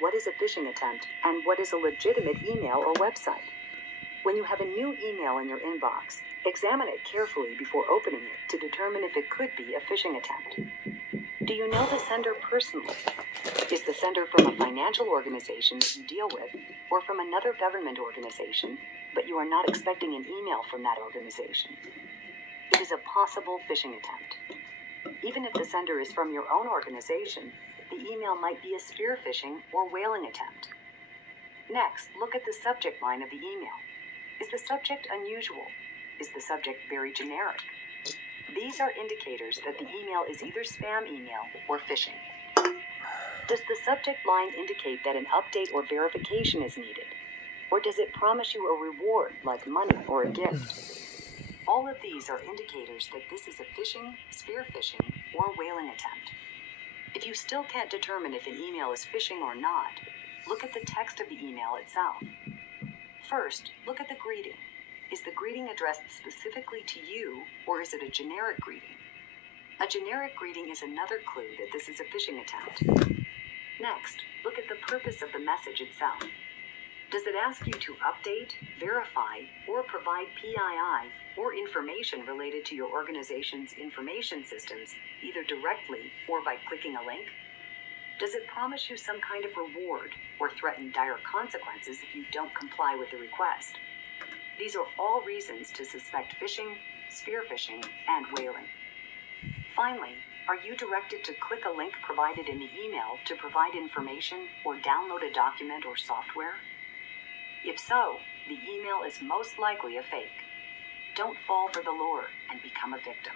what is a phishing attempt and what is a legitimate email or website. When you have a new email in your inbox, examine it carefully before opening it to determine if it could be a phishing attempt. Do you know the sender personally? Is the sender from a financial organization that you deal with, or from another government organization, but you are not expecting an email from that organization? It is a possible phishing attempt. Even if the sender is from your own organization, the email might be a spear phishing or whaling attempt. Next, look at the subject line of the email. Is the subject unusual? Is the subject very generic? These are indicators that the email is either spam email or phishing. Does the subject line indicate that an update or verification is needed? Or does it promise you a reward like money or a gift? All of these are indicators that this is a phishing, spear phishing, or whaling attempt. If you still can't determine if an email is phishing or not, look at the text of the email itself. First, look at the greeting. Is the greeting addressed specifically to you, or is it a generic greeting? A generic greeting is another clue that this is a phishing attempt. Next, look at the purpose of the message itself. Does it ask you to update, verify, or provide PII or information related to your organization's information systems, either directly or by clicking a link? Does it promise you some kind of reward or threaten dire consequences if you don't comply with the request? These are all reasons to suspect phishing, spear phishing, and whaling. Finally, are you directed to click a link provided in the email to provide information or download a document or software? If so, the email is most likely a fake. Don't fall for the lure and become a victim.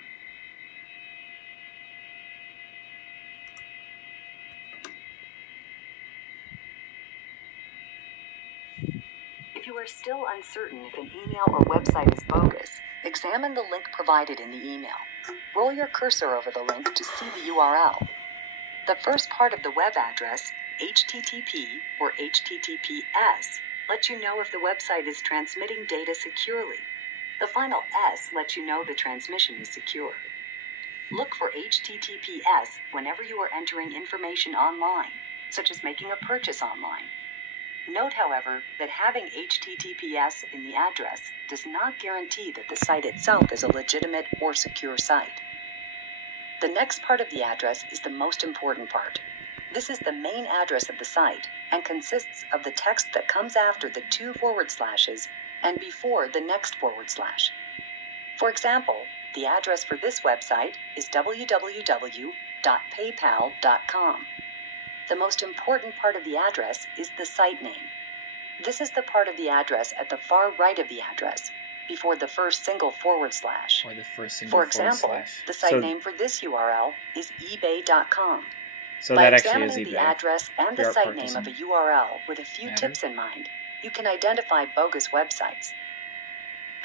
If you are still uncertain if an email or website is bogus, examine the link provided in the email. Roll your cursor over the link to see the URL. The first part of the web address, HTTP or HTTPS, lets you know if the website is transmitting data securely. The final S lets you know the transmission is secure. Look for HTTPS whenever you are entering information online, such as making a purchase online. Note, however, that having HTTPS in the address does not guarantee that the site itself is a legitimate or secure site. The next part of the address is the most important part. This is the main address of the site and consists of the text that comes after the 2 forward slashes and before the next forward slash. For example, the address for this website is www.paypal.com. The most important part of the address is the site name. This is the part of the address at the far right of the address, before the first single forward slash. Or the first single For example, forward slash. the site name for this URL is ebay.com. So By that actually is examining eBay. the address and the Your site part name of a doesn't URL with a few matter. tips in mind, you can identify bogus websites.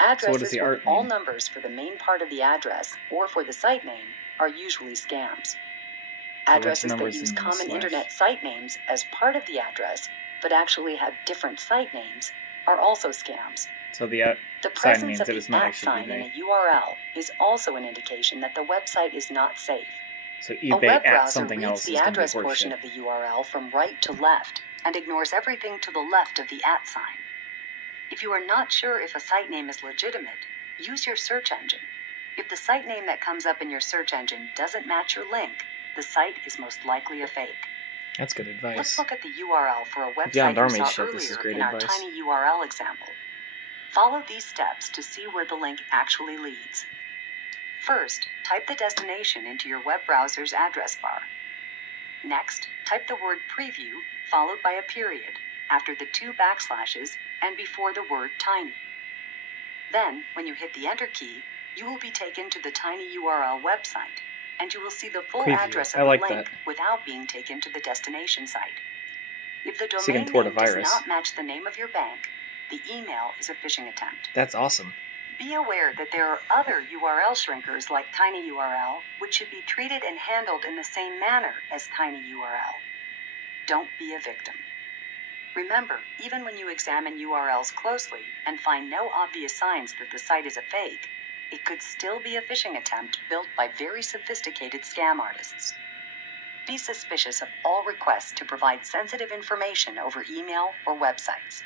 So what Addresses does the with art all mean? numbers for the main part of the address or for the site name are usually scams. Addresses that numbers use in the common slash? internet site names as part of the address but actually have different site names are also scams. So the The sign presence means of that the it's not @ actually sign in eBay. a URL is also an indication that the website is not safe. So A eBay web at browser something reads else the is going to be address portion horseshit. of the URL from right to left and ignores everything to the left of the @ sign. If you are not sure if a site name is legitimate, use your search engine. If the site name that comes up in your search engine doesn't match your link, the site is most likely a fake. That's good advice. Let's look at the URL for a website Beyond we Army saw shit, this is earlier great in our advice. tiny URL example. Follow these steps to see where the link actually leads. First, type the destination into your web browser's address bar. Next, type the word preview followed by a period after the 2 backslashes and before the word tiny. Then, when you hit the enter key, you will be taken to the tiny URL website, and you will see the full Preview. address of I like the link that. without being taken to the destination site. If the Sticking domain toward a name does virus. not match the name of your bank, the email is a phishing attempt. That's awesome. Be aware that there are other URL shrinkers like tinyURL, which should be treated and handled in the same manner as tinyURL. Don't be a victim. Remember, even when you examine URLs closely and find no obvious signs that the site is a fake, it could still be a phishing attempt built by very sophisticated scam artists. Be suspicious of all requests to provide sensitive information over email or websites.